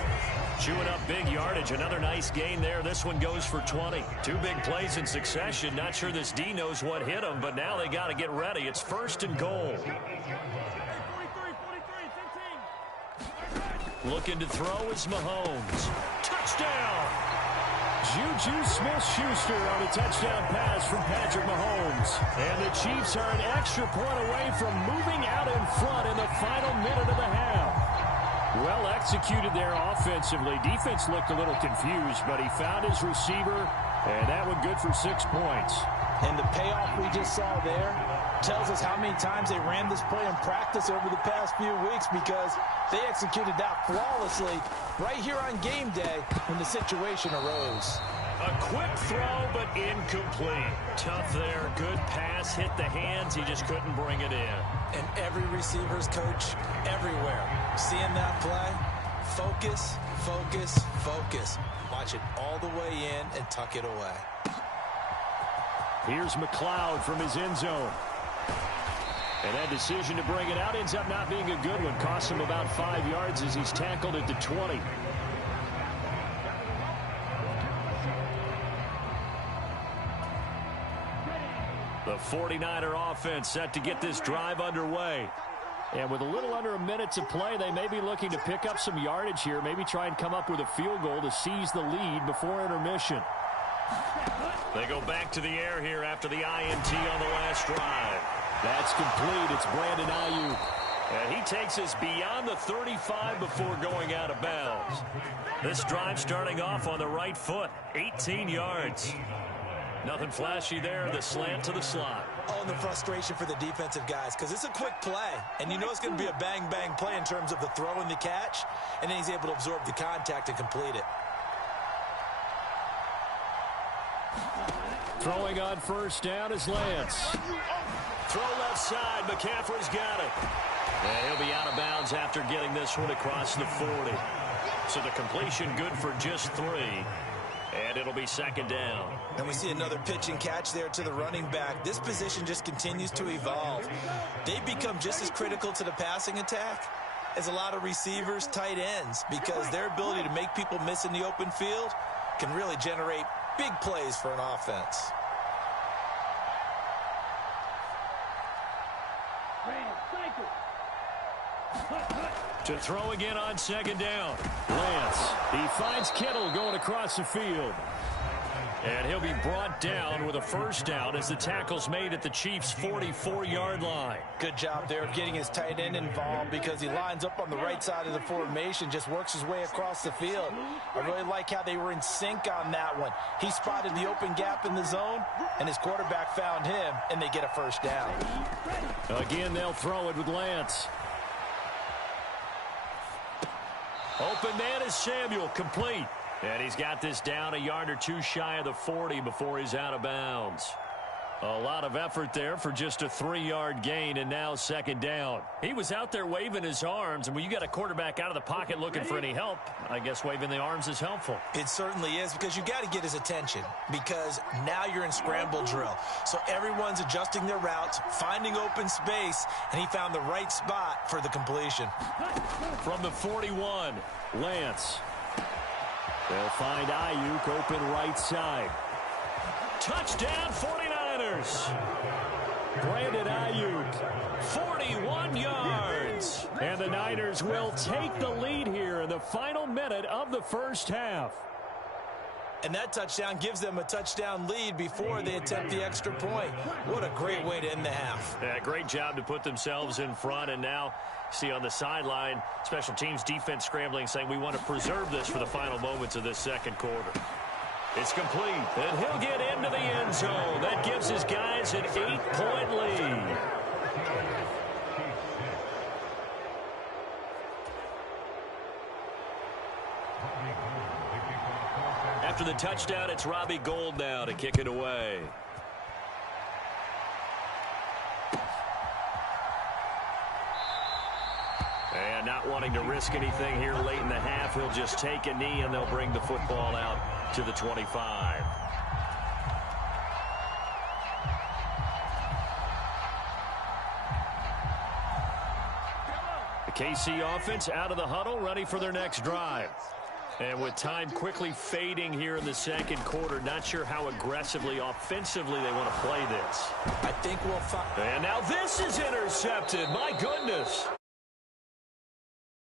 Chewing up big yardage. Another nice gain there. This one goes for 20. 2 big plays in succession. Not sure this D knows what hit him, but now they got to get ready. It's 1st and goal. Looking to throw is Mahomes. Touchdown! Juju Smith-Schuster on a touchdown pass from Patrick Mahomes. And the Chiefs are an extra point away from moving out in front in the final minute of the half. Well executed there offensively. Defense looked a little confused, but he found his receiver, and that one good for 6 points. And the payoff we just saw there tells us how many times they ran this play in practice over the past few weeks, because they executed that flawlessly right here on game day when the situation arose. A quick throw, but incomplete. Tough there. Good pass. Hit the hands. He just couldn't bring it in. And every receiver's coach everywhere seeing that play, focus, focus, focus. Watch it all the way in and tuck it away. Here's McLeod from his end zone. And that decision to bring it out ends up not being a good one. Costs him about 5 yards as he's tackled at the 20. The 49er offense set to get this drive underway. And with a little under a minute to play, they may be looking to pick up some yardage here, maybe try and come up with a field goal to seize the lead before intermission. They go back to the air here after the INT on the last drive. That's complete. It's Brandon Ayuk. And he takes us beyond the 35 before going out of bounds. This drive starting off on the right foot, 18 yards. Nothing flashy there, the slant to the slot. Oh, and the frustration for the defensive guys, because it's a quick play, and you know it's going to be a bang-bang play in terms of the throw and the catch, and then he's able to absorb the contact and complete it. Throwing on first down is Lance. Throw left side, McCaffrey's got it. And he'll be out of bounds after getting this one across the 40. So the completion good for just 3. And it'll be second down. And we see another pitch and catch there to the running back. This position just continues to evolve. They become just as critical to the passing attack as a lot of receivers, tight ends, because their ability to make people miss in the open field can really generate big plays for an offense. To throw again on second down. Lance, he finds Kittle going across the field. And he'll be brought down with a first down as the tackle's made at the Chiefs' 44-yard line. Good job there of getting his tight end involved because he lines up on the right side of the formation, just works his way across the field. I really like how they were in sync on that one. He spotted the open gap in the zone, and his quarterback found him, and they get a first down. Again, they'll throw it with Lance. Open man is Samuel, complete. And he's got this down a yard or two shy of the 40 before he's out of bounds. A lot of effort there for just a 3-yard gain, and now second down. He was out there waving his arms, and when you got a quarterback out of the pocket looking for any help, I guess waving the arms is helpful. It certainly is, because you got to get his attention, because now you're in scramble drill. So everyone's adjusting their routes, finding open space, and he found the right spot for the completion. From the 41, Lance. They'll find Ayuk open right side. Touchdown 49ers. Brandon Ayuk, 41 yards. And the Niners will take the lead here in the final minute of the first half. And that touchdown gives them a touchdown lead before they attempt the extra point. What a great way to end the half. Yeah, great job to put themselves in front. And now, see on the sideline, special teams defense scrambling, saying we want to preserve this for the final moments of this second quarter. It's complete, and he'll get into the end zone. That gives his guys an 8-point lead. After the touchdown, it's Robbie Gould now to kick it away. And not wanting to risk anything here late in the half, he'll just take a knee, and they'll bring the football out to the 25. The KC offense out of the huddle, ready for their next drive. And with time quickly fading here in the second quarter, not sure how aggressively, offensively they want to play this. I think we'll find. And now this is intercepted. My goodness.